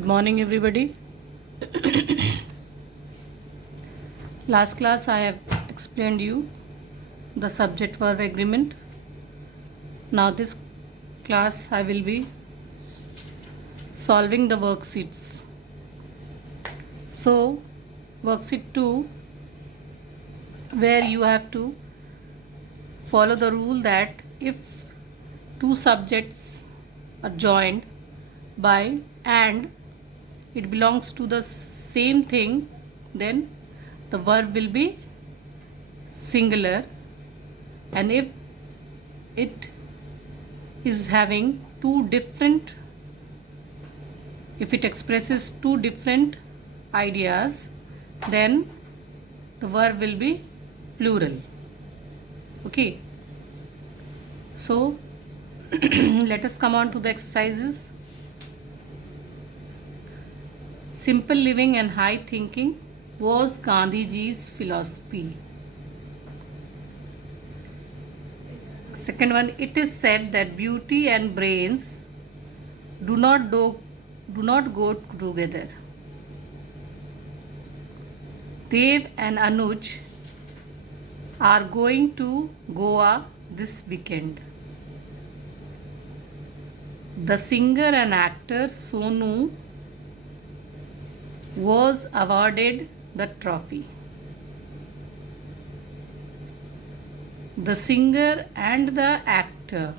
Good morning, everybody. Last class I have explained you the subject verb agreement. Now this class I will be solving the worksheets. So worksheet 2, where you have to follow the rule that if two subjects are joined by and it belongs to the same thing, then the verb will be singular, and if it is having if it expresses two different ideas, then the verb will be plural. Okay, so let us come on to the exercises. Simple living and high thinking was Gandhiji's philosophy. Second one, it is said that beauty and brains do not go together. Dev and Anuj are going to Goa this weekend. The singer and actor Sonu was awarded the trophy. The singer and the actor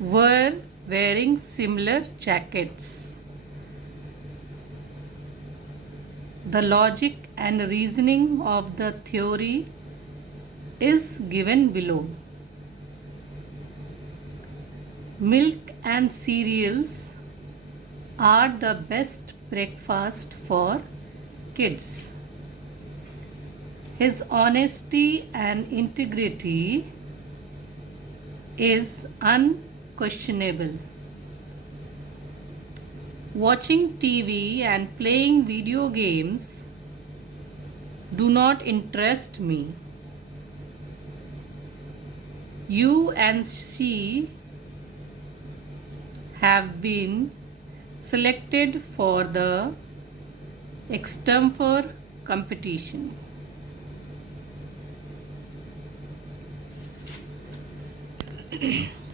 were wearing similar jackets. The logic and reasoning of the theory is given below. Milk and cereals are the best breakfast for kids. His honesty and integrity is unquestionable. Watching TV and playing video games do not interest me. You and she have been selected for the extempore competition.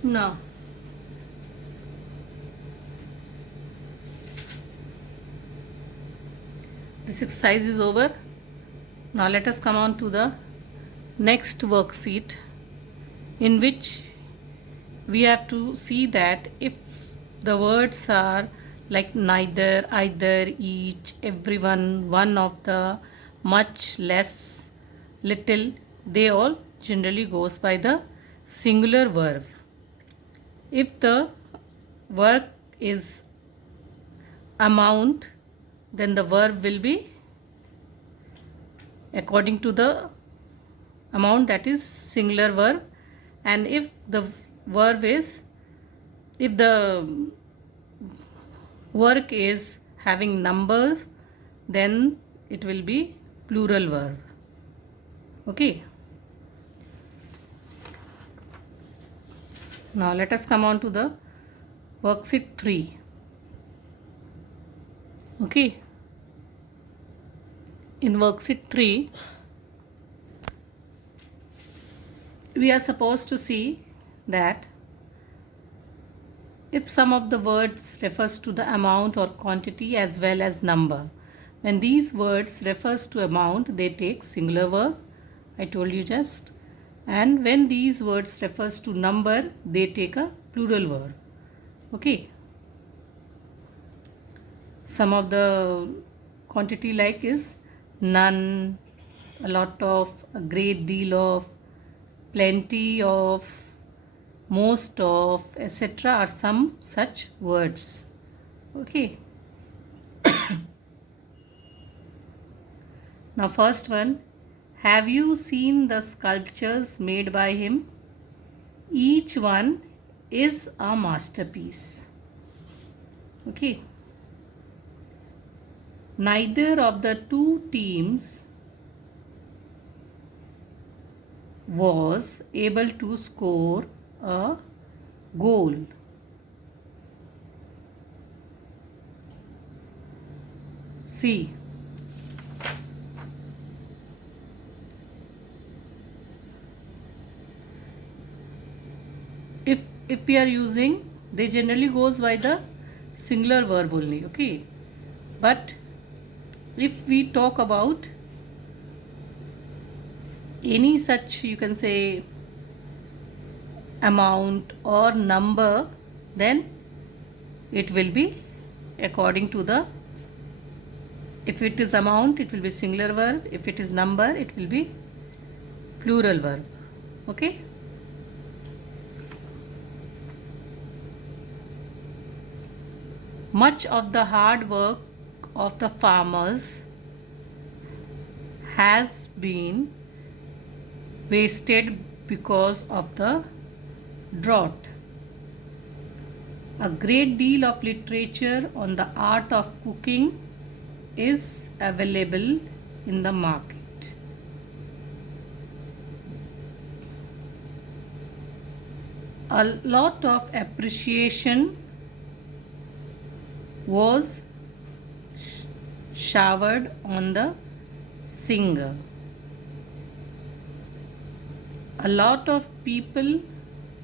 Now, this exercise is over. Now let us come on to the next worksheet, in which we have to see that if the words are like neither, either, each, everyone, one of the, much, less, little, they all generally goes by the singular verb. If the verb is amount, then the verb will be according to the amount, that is singular verb. And if the work is having numbers, then it will be plural verb. Okay. Now let us come on to the worksheet 3. Okay. In worksheet 3, we are supposed to see that if some of the words refers to the amount or quantity as well as number, when these words refers to amount, they take singular verb. I told you just. And when these words refers to number, they take a plural verb. Okay. Some of the quantity like is none, a lot of, a great deal of, plenty of, most of, etc. are some such words. Okay. Now first one, have you seen the sculptures made by him? Each one is a masterpiece. Okay. Neither of the two teams was able to score a goal. See, if we are using, they generally goes by the singular verb only, okay? But if we talk about any such, you can say, amount or number, then it will be according to the, if it is amount it will be singular verb, if it is number it will be plural verb, okay? Much of the hard work of the farmers has been wasted because of the drought. A great deal of literature on the art of cooking is available in the market. A lot of appreciation was showered on the singer. A lot of people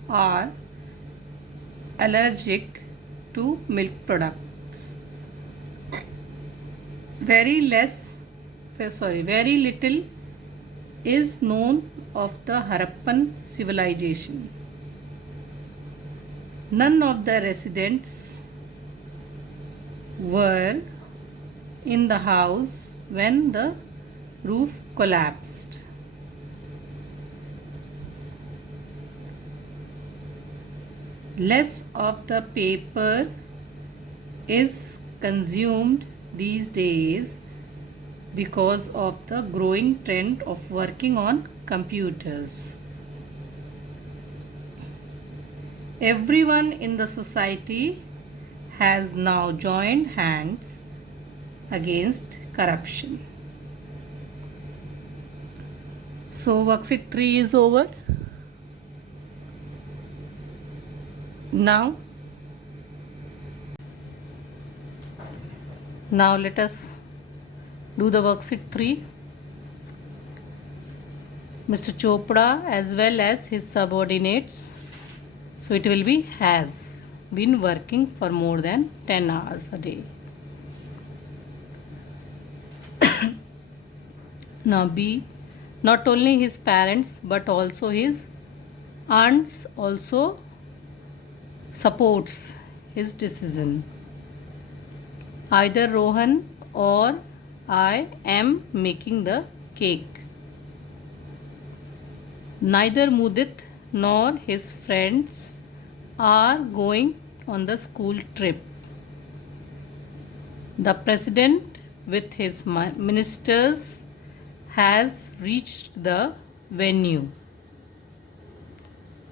are allergic to milk products. Very little is known of the Harappan civilization. None of the residents were in the house when the roof collapsed. Less of the paper is consumed these days because of the growing trend of working on computers. Everyone in the society has now joined hands against corruption. So worksheet 3 is over. Now let us do the worksheet 3. Mr. Chopra as well as his subordinates, so it will be has been working for more than 10 hours a day. Now B, not only his parents but also his aunts also supports his decision. Either Rohan or I am making the cake. Neither Mudit nor his friends are going on the school trip. The president with his ministers has reached the venue.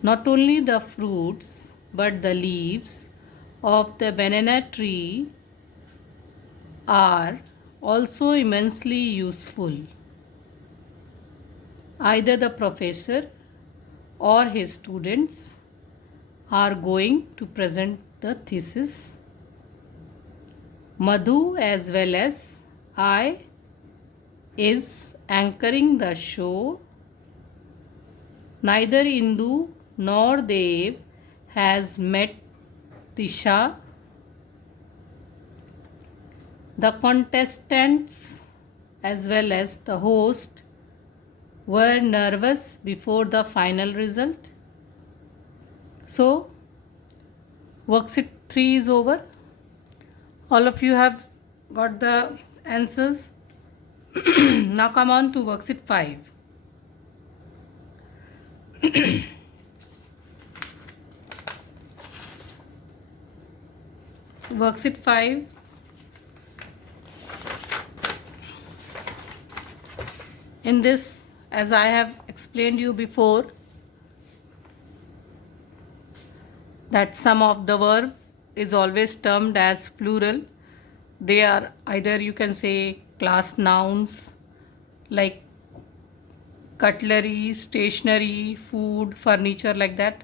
Not only the fruits but the leaves of the banana tree are also immensely useful. Either the professor or his students are going to present the thesis. Madhu as well as I is anchoring the show. Neither Indu nor Dev has met Tisha. The contestants as well as the host were nervous before the final result. So worksheet 3 is over. All of you have got the answers. Now come on to worksheet 5. Worksheet 5. In this, as I have explained you before, that some of the verb is always termed as plural. They are either, you can say, class nouns like cutlery, stationery, food, furniture, like that,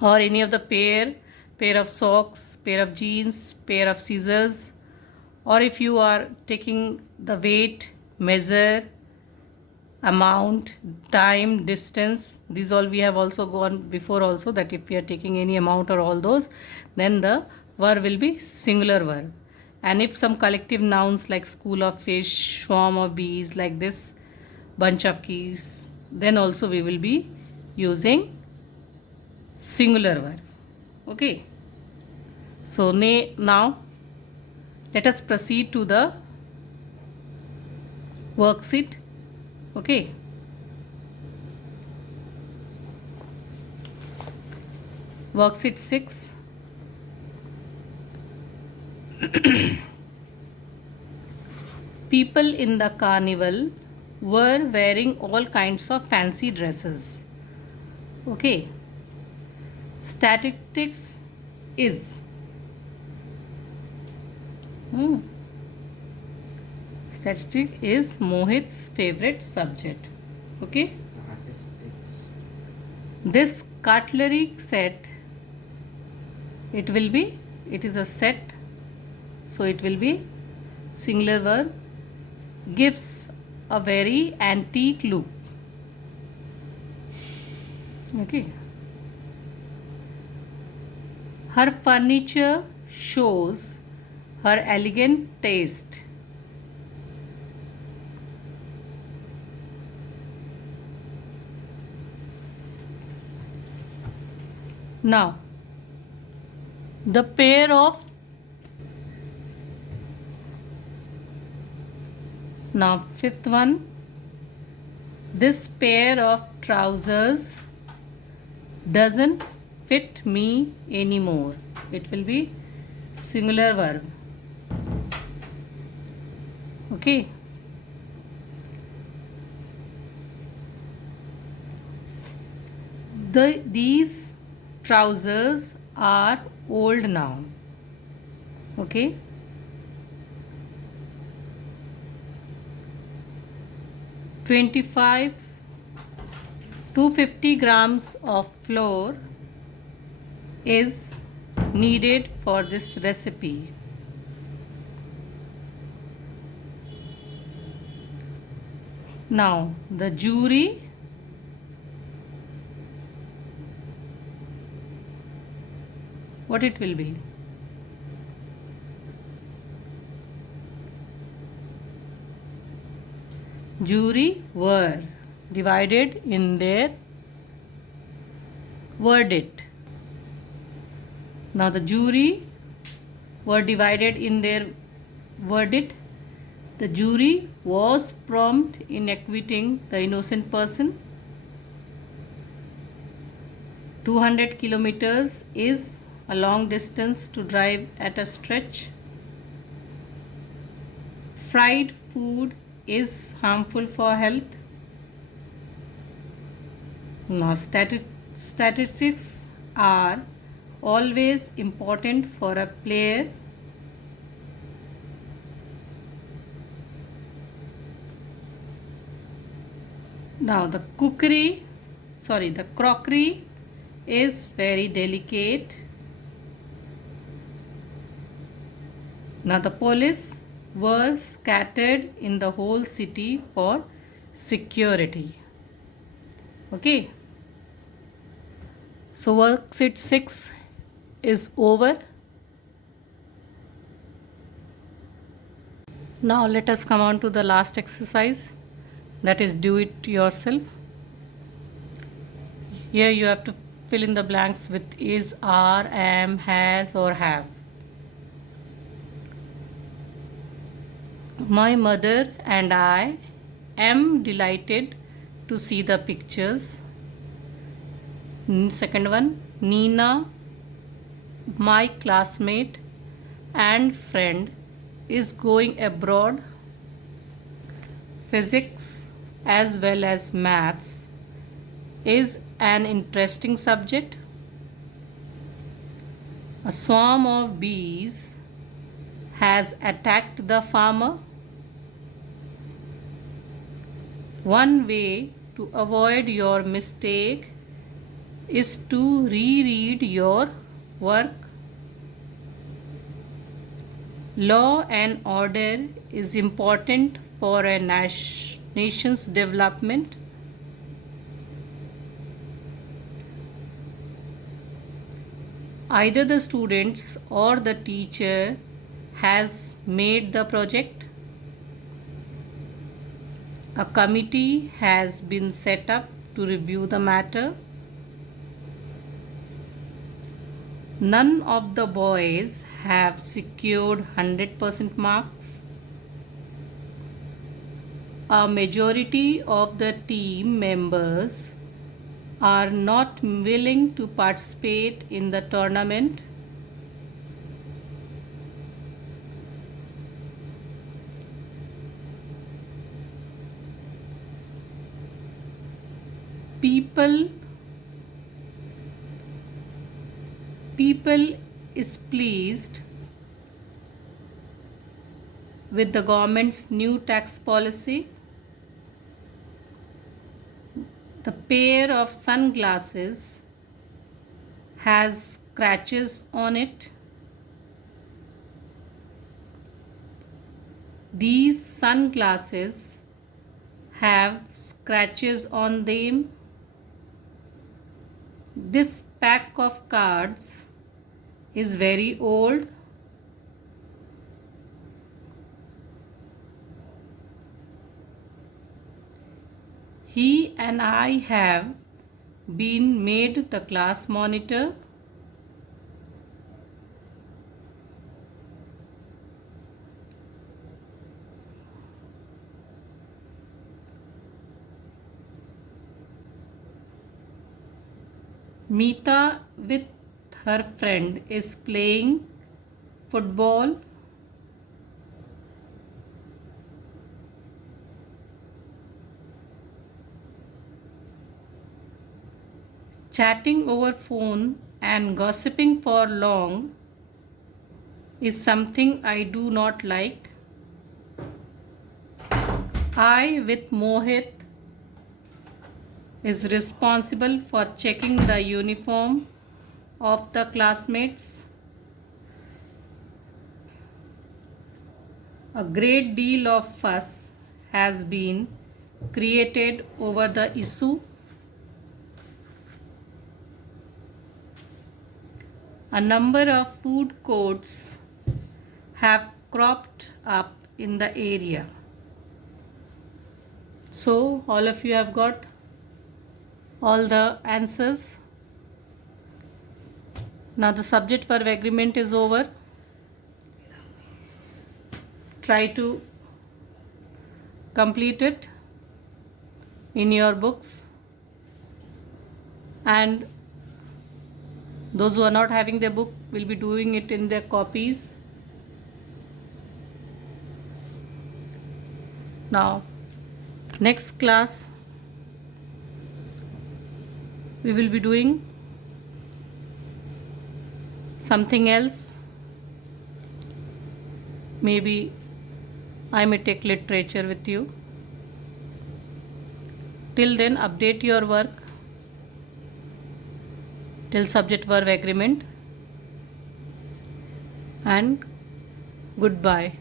or any of the pair of socks, pair of jeans, pair of scissors, or if you are taking the weight, measure, amount, time, distance, these all we have also gone before also, that if we are taking any amount or all those, then the verb will be singular verb. And if some collective nouns like school of fish, swarm of bees, like this, bunch of keys, then also we will be using singular verb. Okay. So now let us proceed to the worksheet. Okay. Worksheet 6. People in the carnival were wearing all kinds of fancy dresses. Okay. Statistics is Statistics is Mohit's favorite subject. Okay. This cutlery set, it is a set, so it will be singular verb, gives a very antique look. Okay. Her furniture shows her elegant taste. Now, the pair of fifth one, this pair of trousers doesn't fit me anymore. It will be singular verb. Okay. These trousers are old now. Okay. $25 to 50 grams of flour is needed for this recipe. Now the jury what it will be? Jury were divided in their verdict. Now the jury were divided in their verdict. The jury was prompt in acquitting the innocent person. 200 kilometers is a long distance to drive at a stretch. Fried food is harmful for health. Now statistics are always important for a player. Now the crockery is very delicate. Now the police were scattered in the whole city for security. Okay. So worksheet 6 is over. Now let us come on to the last exercise, that is do it yourself. Here you have to fill in the blanks with is, are, am, has or have. My mother and I am delighted to see the pictures. Second one, Nina, my classmate and friend, is going abroad. Physics as well as maths is an interesting subject. A swarm of bees has attacked the farmer. One way to avoid your mistake is to reread your work. Law and order is important for a nation's development. Either the students or the teacher has made the project. A committee has been set up to review the matter. None of the boys have secured 100% marks. A majority of the team members are not willing to participate in the tournament. People is pleased with the government's new tax policy. The pair of sunglasses has scratches on it. These sunglasses have scratches on them. This pack of cards is very old. He and I have been made the class monitor. Meeta with her friend is playing football. Chatting over phone and gossiping for long is something I do not like. I with Mohit is responsible for checking the uniform of the classmates. A great deal of fuss has been created over the issue. A number of food courts have cropped up in the area. So all of you have got all the answers. Now the subject verb agreement is over. Try to complete it in your books, and those who are not having their book will be doing it in their copies. Now next class we will be doing something else. Maybe I may take literature with you. Till then, update your work till subject verb agreement, and goodbye.